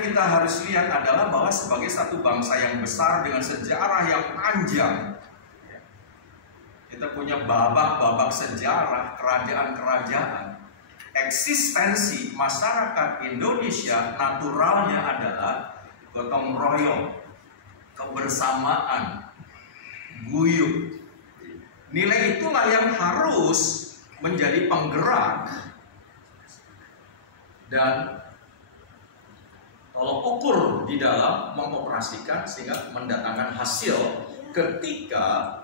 kita harus lihat adalah bahwa sebagai satu bangsa yang besar dengan sejarah yang panjang, kita punya babak-babak sejarah, kerajaan-kerajaan. Eksistensi masyarakat Indonesia naturalnya adalah gotong royong, kebersamaan, guyup. Nilai itulah yang harus menjadi penggerak dan tolok ukur di dalam mengoperasikan sehingga mendatangkan hasil ketika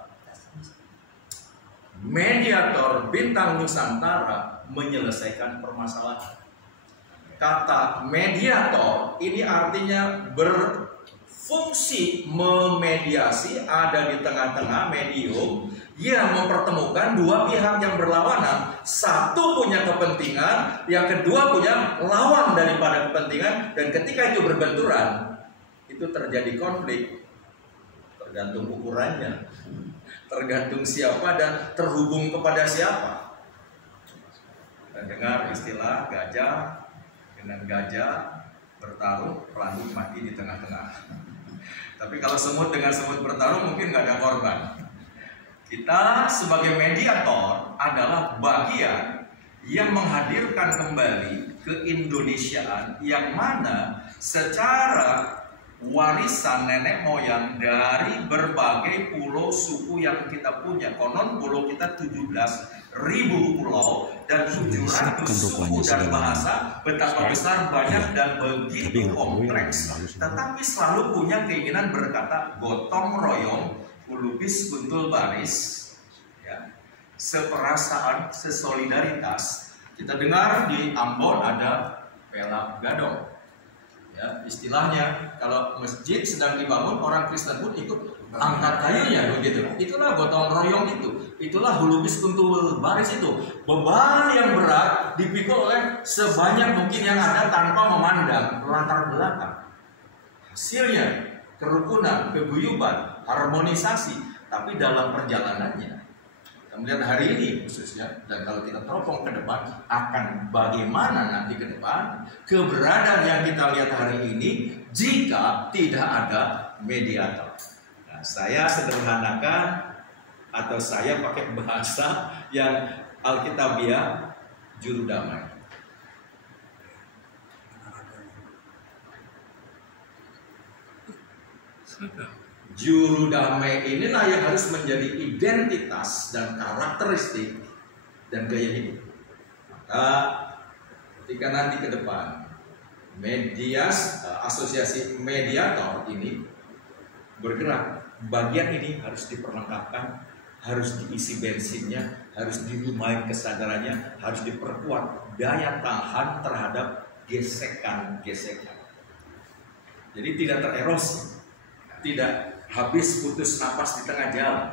mediator bintang Nusantara menyelesaikan permasalahan. Kata mediator ini artinya berfungsi memediasi, ada di tengah-tengah medium yang mempertemukan dua pihak yang berlawanan. Satu punya kepentingan, yang kedua punya lawan daripada kepentingan, dan ketika itu berbenturan, itu terjadi konflik. Tergantung ukurannya, tergantung siapa dan terhubung kepada siapa. Kita dengar istilah gajah dengan gajah bertarung, perahu mati di tengah-tengah. Tapi kalau semut dengan semut bertarung mungkin nggak ada korban. Kita sebagai mediator adalah bagian yang menghadirkan kembali keindonesiaan yang mana secara warisan nenek moyang dari berbagai pulau suku yang kita punya. Konon pulau kita 17.000 pulau dan 700 suku dan bahasa, betapa besar, banyak dan begitu kompleks. Tetapi selalu punya keinginan berkata gotong royong, ulubis kuntul baris, ya, seperasaan, sesolidaritas. Kita dengar di Ambon ada pelak gadong. Ya, istilahnya kalau masjid sedang dibangun, orang Kristen pun ikut angkat kayunya begitu. Itulah gotong royong itu. Itulah hulubis kuntul baris itu. Beban yang berat dipikul oleh sebanyak mungkin yang ada tanpa memandang latar belakang. Hasilnya kerukunan, keguyuban, harmonisasi. Tapi dalam perjalanannya, kita melihat hari ini khususnya, dan kalau kita teropong ke depan akan bagaimana nanti ke depan keberadaan yang kita lihat hari ini jika tidak ada mediator. Nah, saya sederhanakan atau saya pakai bahasa yang Alkitabiah, juru damai. Juru damai inilah yang harus menjadi identitas dan karakteristik dan gaya hidup. Maka ketika nanti ke depan asosiasi mediator ini bergerak, bagian ini harus diperlengkapkan, harus diisi bensinnya, harus dilumai kesadarannya, harus diperkuat daya tahan terhadap gesekan-gesekan. Jadi tidak tererosi, tidak habis putus napas di tengah jalan.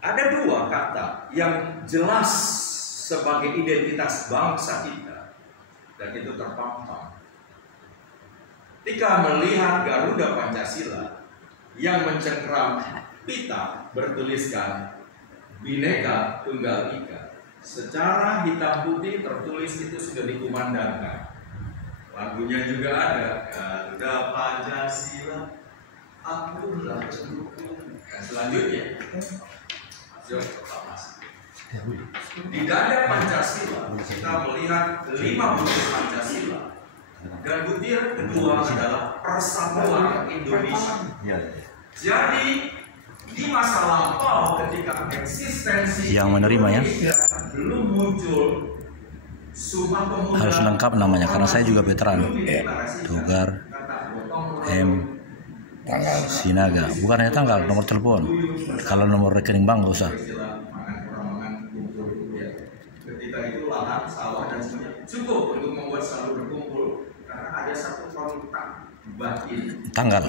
Ada dua kata yang jelas sebagai identitas bangsa kita, dan itu terpampang. Ketika melihat Garuda Pancasila yang mencengkram pita bertuliskan Bhinneka Tunggal Ika, secara hitam putih tertulis itu sudah dikumandangkan. Lagunya juga ada, Garuda Pancasila, akulah pendukung. Dan selanjutnya, di dada Pancasila kita melihat 5 butir Pancasila, dan butir kedua adalah persatuan Indonesia. Jadi di masa lampau ketika eksistensi yang menerima ya belum muncul, harus lengkap namanya karena saya juga veteran. Togar M Sinaga, bukan hanya tanggal, nomor telepon. Kalau nomor rekening bank nggak usah. Ketika itu lahan, sawah dan semuanya cukup untuk membuat selalu berkumpul karena ada satu kontak batin. Tanggal.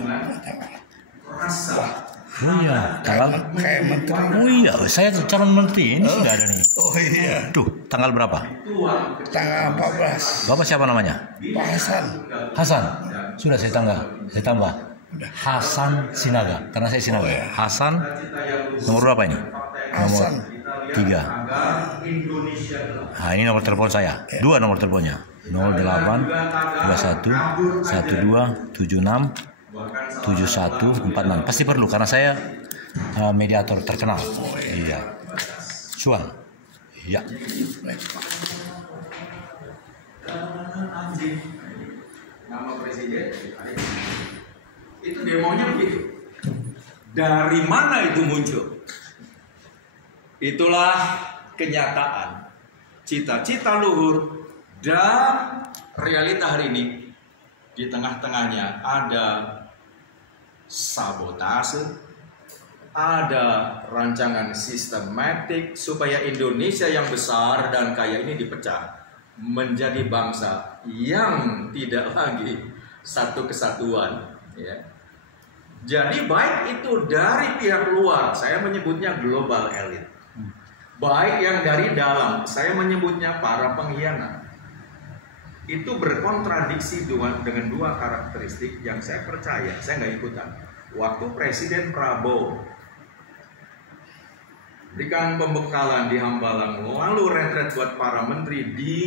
Rasa. Oh iya, tanggal. Oh iya, saya calon menteri ini sudah ada nih. Oh iya. Tuh, tanggal berapa? Tanggal 14. Bapak siapa namanya? Pak Hasan. Hasan. Sudah saya tambah. Hasan Sinaga, karena saya Sinaga. Hasan nomor berapa ini? Nomor 3. Nah, ini nomor telepon saya. 2 nomor teleponnya. 08 21 12 76 7146. Pasti perlu karena saya mediator terkenal. Iya. Cuan. Iya. Nama presiden itu demonya begitu. Dari mana itu muncul? Itulah kenyataan, cita-cita luhur dan realita hari ini. Di tengah-tengahnya ada sabotase, ada rancangan sistematik supaya Indonesia yang besar dan kaya ini dipecah menjadi bangsa yang tidak lagi satu kesatuan, ya. Jadi baik itu dari pihak luar, saya menyebutnya global elite, baik yang dari dalam, saya menyebutnya para pengkhianat. Itu berkontradiksi dengan dua karakteristik yang saya percaya, saya nggak ikutan. Waktu Presiden Prabowo berikan pembekalan di Hambalang, lalu retret buat para menteri di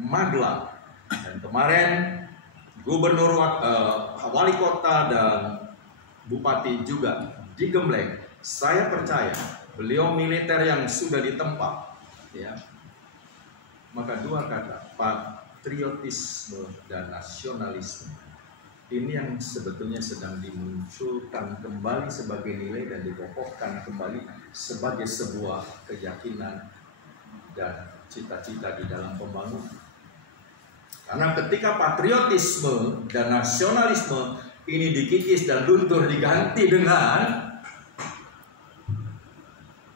Magelang, dan kemarin gubernur, wali kota dan bupati juga di Gembleng. Saya percaya beliau militer yang sudah ditempa, ya. Maka dua kata, patriotisme dan nasionalisme, ini yang sebetulnya sedang dimunculkan kembali sebagai nilai dan dikokohkan kembali sebagai sebuah keyakinan dan cita-cita di dalam pembangunan. Karena ketika patriotisme dan nasionalisme ini dikikis dan luntur diganti dengan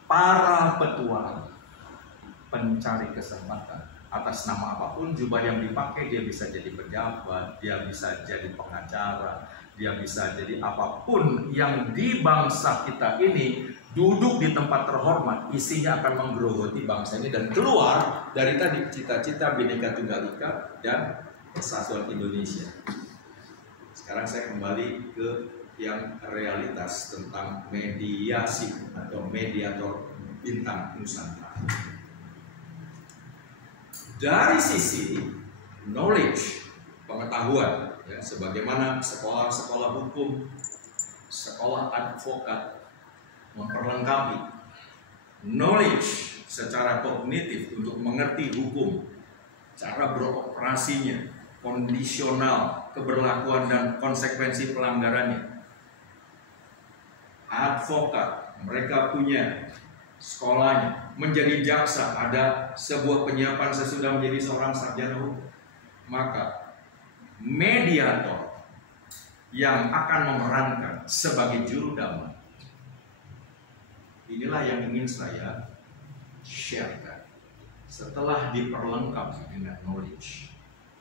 para petualang, pencari kesempatan, atas nama apapun jubah yang dipakai, dia bisa jadi pejabat, dia bisa jadi pengacara, dia bisa jadi apapun yang di bangsa kita ini duduk di tempat terhormat, isinya akan menggerogoti bangsa ini dan keluar dari tadi cita-cita Bhinneka Tunggal Ika dan Persatuan Indonesia. Sekarang saya kembali ke yang realitas tentang mediasi atau mediator bintang Nusantara. Dari sisi knowledge, pengetahuan, ya, sebagaimana sekolah-sekolah hukum, sekolah advokat memperlengkapi knowledge secara kognitif untuk mengerti hukum, cara beroperasinya, kondisional, keberlakuan dan konsekuensi pelanggarannya. Advokat, mereka punya sekolahnya, menjadi jaksa, ada sebuah penyiapan sesudah menjadi seorang sarjana hukum. Maka mediator yang akan memerankan sebagai juru damai, inilah yang ingin saya sharekan. Setelah diperlengkapi dengan knowledge,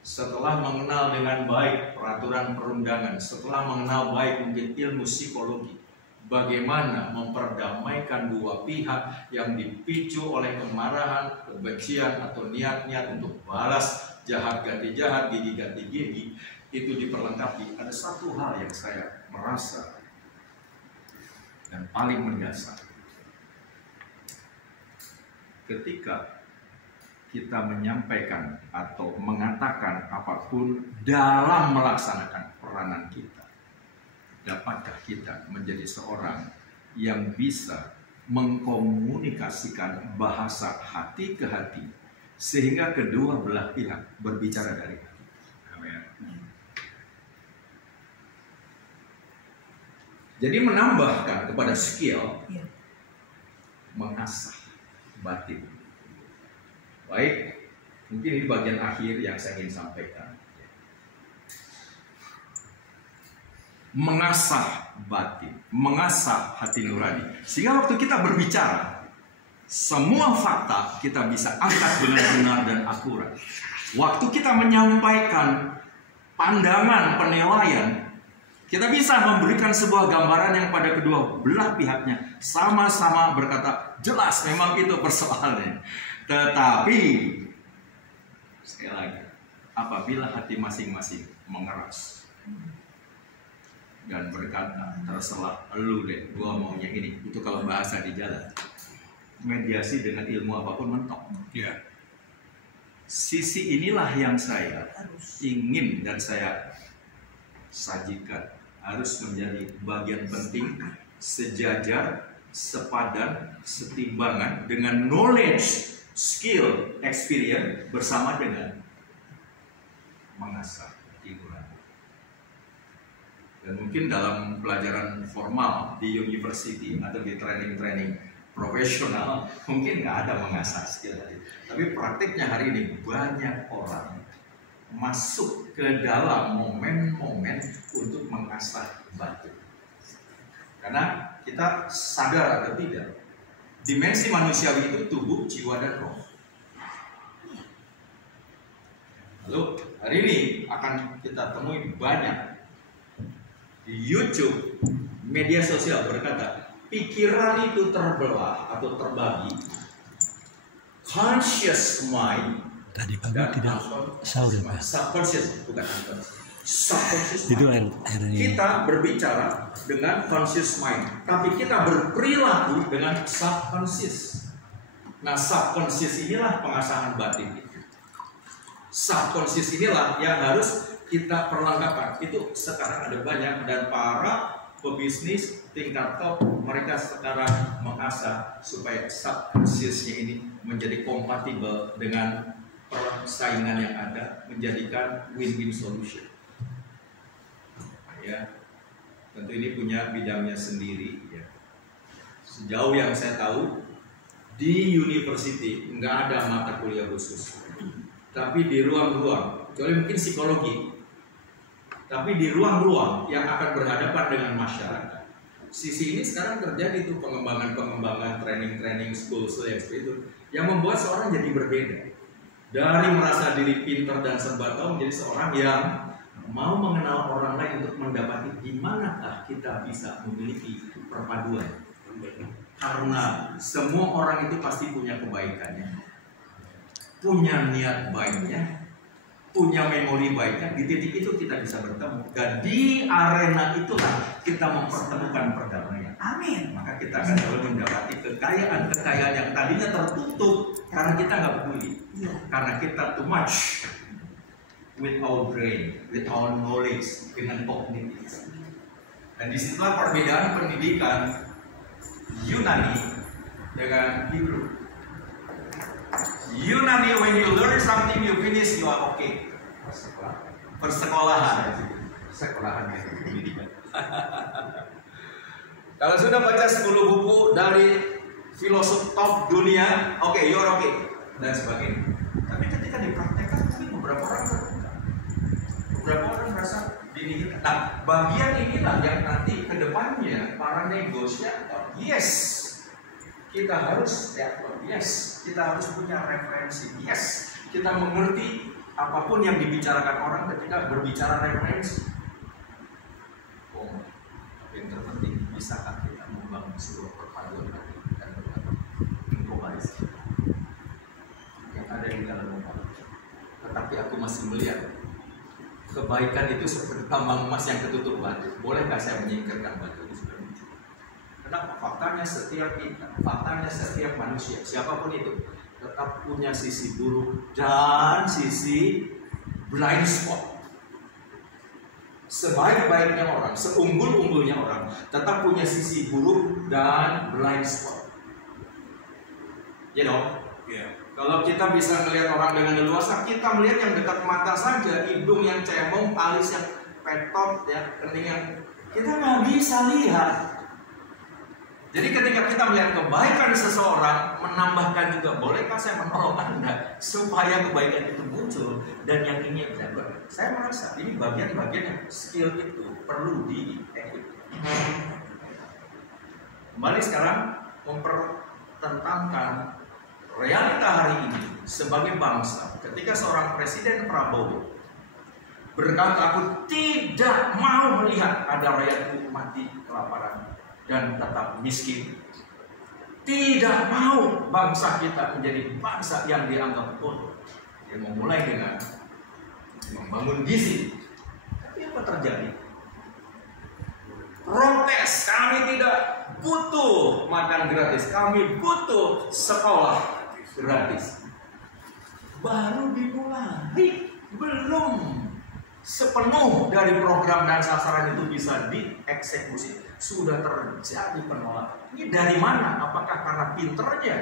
setelah mengenal dengan baik peraturan perundangan, setelah mengenal baik mungkin ilmu psikologi, bagaimana memperdamaikan dua pihak yang dipicu oleh kemarahan, kebencian atau niat-niat untuk balas jahat ganti jahat, gigi ganti gigi, itu diperlengkapi. Ada satu hal yang saya merasa dan paling mendasar. Ketika kita menyampaikan atau mengatakan apapun dalam melaksanakan peranan kita, dapatkah kita menjadi seorang yang bisa mengkomunikasikan bahasa hati ke hati sehingga kedua belah pihak berbicara dari hati? Amin. Jadi menambahkan kepada skill mengasah batin. Baik, mungkin ini bagian akhir yang saya ingin sampaikan. Mengasah batin, mengasah hati nurani, sehingga waktu kita berbicara, semua fakta kita bisa angkat dengan benar dan akurat. Waktu kita menyampaikan pandangan, penilaian, kita bisa memberikan sebuah gambaran yang pada kedua belah pihaknya sama-sama berkata, jelas memang itu persoalannya. Tetapi sekali lagi, apabila hati masing-masing mengeras dan berkata, terserah lu deh, gua maunya ini. Itu kalau bahasa di jalan. Mediasi dengan ilmu apapun mentok. Ya. Sisi inilah yang saya ingin dan saya sajikan, harus menjadi bagian penting, sejajar, sepadan, setimbangan dengan knowledge, skill, experience bersama dengan mengasah pikiran. Dan mungkin dalam pelajaran formal di university atau di training-training profesional mungkin nggak ada mengasah skill tadi. Tapi praktiknya hari ini banyak orang masuk ke dalam momen-momen untuk mengasah batin. Karena kita sadar atau tidak, dimensi manusiawi itu tubuh, jiwa, dan roh. Lalu hari ini akan kita temui banyak di YouTube, media sosial berkata, pikiran itu terbelah atau terbagi, conscious mind Tadi pagi tidak sahur ya Pak? Subconscious, bukan unconscious. Subconscious Itu mind. akhirnya Kita berbicara dengan conscious mind, tapi kita berperilaku dengan subconscious. Nah, subconscious inilah pengasahan batin. Subconscious inilah yang harus kita perlengkapan. Itu sekarang ada banyak, dan para pebisnis tingkat top mereka sekarang mengasah supaya subconsciousnya ini menjadi kompatibel dengan persaingan yang ada, menjadikan win-win solution. Ya, tentu ini punya bidangnya sendiri. Ya. Sejauh yang saya tahu, di university nggak ada mata kuliah khusus, tapi di ruang-ruang, kecuali mungkin psikologi, tapi di ruang-ruang yang akan berhadapan dengan masyarakat. Sisi ini sekarang terjadi tuh pengembangan training school yang seperti itu, yang membuat seorang jadi berbeda. Dari merasa diri pintar dan serba tahu menjadi seorang yang mau mengenal orang lain untuk mendapati di manakah kita bisa memiliki perpaduan. Karena semua orang itu pasti punya kebaikannya, punya niat baiknya, punya memori baiknya. Di titik itu kita bisa bertemu, dan di arena itulah kita mempertemukan perdamaian. Amin. Maka kita akan selalu mendapati kekayaan yang tadinya tertutup karena kita nggak peduli, karena kita too much with our brain, with our knowledge, dengan kognitif. Dan disitulah perbedaan pendidikan Yunani dengan Hebrew. Yunani, when you learn something, you finish, you are okay. Persekolahan. Pendidikan. Kalau sudah baca 10 buku dari filosof top dunia, oke, you're okay, dan sebagainya. Tapi ketika dipraktekkan, beberapa orang merasa diri. Nah, bagian inilah yang nanti kedepannya para negosiator, yes, kita harus kita harus punya referensi, yes, kita mengerti apapun yang dibicarakan orang ketika berbicara referensi. Oh, yang terpenting, bisakah kita membangun sebuah perpaduan dan globalisasi yang ada di dalam umat. Tetapi aku masih melihat kebaikan itu seperti tambang emas yang ketutup batu. Bolehkah saya menyingkirkan batu itu? Kenapa? Faktanya setiap manusia, siapapun itu, tetap punya sisi buruk dan sisi blind spot. Sebaik-baiknya orang, seunggul-unggulnya orang, tetap punya sisi buruk dan blind spot. You know? Yeah. Kalau kita bisa melihat orang dengan leluasa, kita melihat yang dekat mata saja, hidung yang cemong, alis yang petot, ya, kening yang kita nggak bisa lihat. Jadi ketika kita melihat kebaikan seseorang, menambahkan juga, bolehkah saya menolong Anda supaya kebaikan itu muncul dan yang ini dapat. Saya merasa ini bagian-bagian yang skill itu perlu di-equip. Kembali sekarang mempertentangkan realita hari ini sebagai bangsa. Ketika seorang Presiden Prabowo berkata, aku tidak mau melihat ada rakyatku mati kelaparan dan tetap miskin. Tidak mau bangsa kita menjadi bangsa yang dianggap bodoh. Dia memulai dengan membangun gizi. Tapi apa terjadi? Protes, kami tidak butuh makan gratis, kami butuh sekolah gratis. baru dimulai, belum sepenuh dari program dan sasaran itu bisa dieksekusi, sudah terjadi penolakan. Ini dari mana? Apakah karena pinternya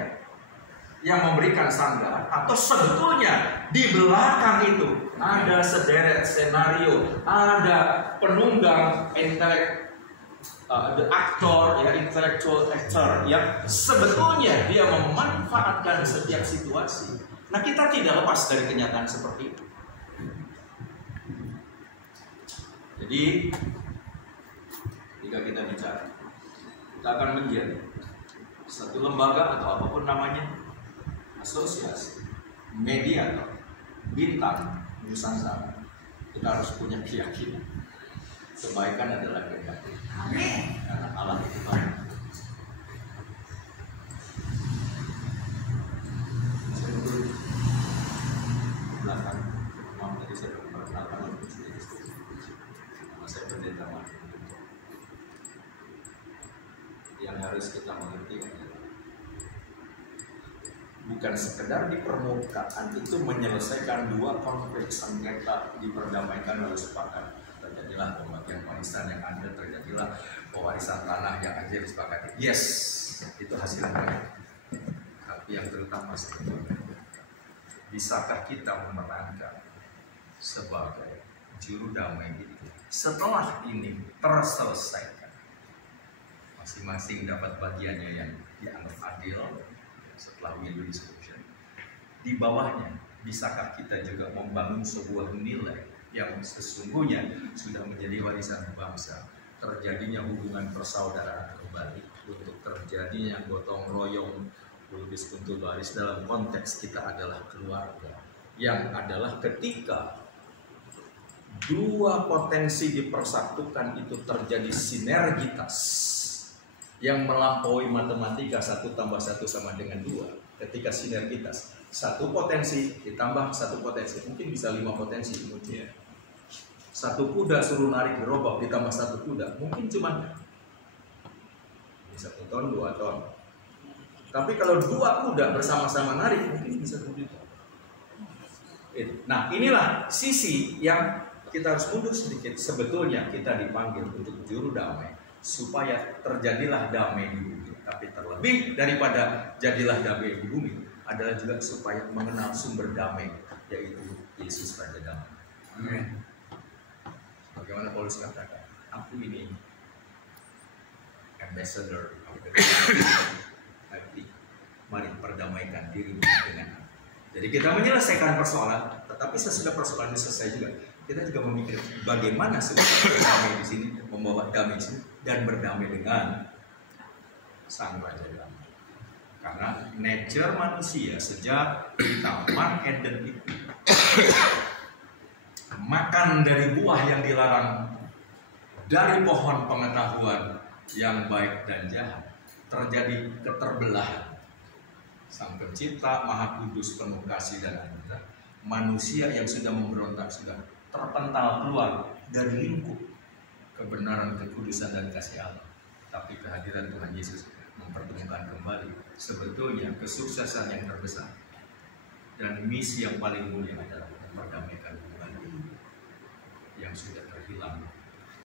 yang memberikan sanggahan, atau sebetulnya di belakang itu ada sederet senario, ada penunggang the actor, ya, intellectual actor yang sebetulnya dia memanfaatkan setiap situasi. Nah, kita tidak lepas dari kenyataan seperti itu. Jadi jika kita bicara, kita akan menjadi satu lembaga atau apapun namanya, asosiasi, mediator, bintang Nusantara. Kita harus punya keyakinan kebaikan adalah kehendak karena Allah itu baik. Saya duduk belakang, maaf tadi saya perkenalkan nama saya Pendeta Martin. Yang harus kita mengerti adalah bukan sekedar di permukaan itu menyelesaikan dua konflik sengketa diperdamaikan lalu sepakat, terjadilah pembagian warisan yang adil, terjadilah pewarisan tanah yang adil disepakati. Yes, itu hasilnya. Tapi yang terutama sebetulnya, bisakah kita memerankan sebagai juru damai itu setelah ini terselesaikan, masing-masing dapat bagiannya yang dianggap adil setelah win-win solution. Di bawahnya, bisakah kita juga membangun sebuah nilai yang sesungguhnya sudah menjadi warisan bangsa, terjadinya hubungan persaudaraan kembali, untuk terjadinya gotong royong, lubis kuntul baris dalam konteks kita adalah keluarga, yang adalah ketika dua potensi dipersatukan itu terjadi sinergitas yang melampaui matematika 1 + 1 sama dengan 2. Ketika sinergitas, satu potensi ditambah satu potensi, mungkin bisa 5 potensi muncul. Satu kuda suruh narik gerobak ditambah satu kuda, mungkin cuma 1 ton 2 ton. Tapi kalau 2 kuda bersama-sama narik, mungkin bisa 7 ton. Nah, inilah sisi yang kita harus mundur sedikit. Sebetulnya kita dipanggil untuk juru damai, supaya terjadilah damai di bumi. Tapi terlebih daripada jadilah damai di bumi adalah juga supaya mengenal sumber damai, yaitu Yesus Raja Damai. Amin. Bagaimana Paulus katakan, aku ini ambassador of the Gospel. Mari perdamaikan diri dengan aku. Jadi kita menyelesaikan persoalan, tetapi sesudah persoalan ini selesai juga, kita juga memikir bagaimana supaya berdamai di sini, membawa damai di sini, dan berdamai dengan Sang Raja Damai. Karena nature manusia sejak di Taman Eden itu makan dari buah yang dilarang, dari pohon pengetahuan yang baik dan jahat, terjadi keterbelahan. Sang Pencipta Maha Kudus, penuh kasih dan anugerah, manusia yang sudah memberontak sudah terpental keluar dari lingkup kebenaran, kekudusan dan kasih Allah. Tapi kehadiran Tuhan Yesus mempertemukan kembali sebetulnya kesuksesan yang terbesar dan misi yang paling mulia adalah memperdamaikan hubungan yang sudah terhilang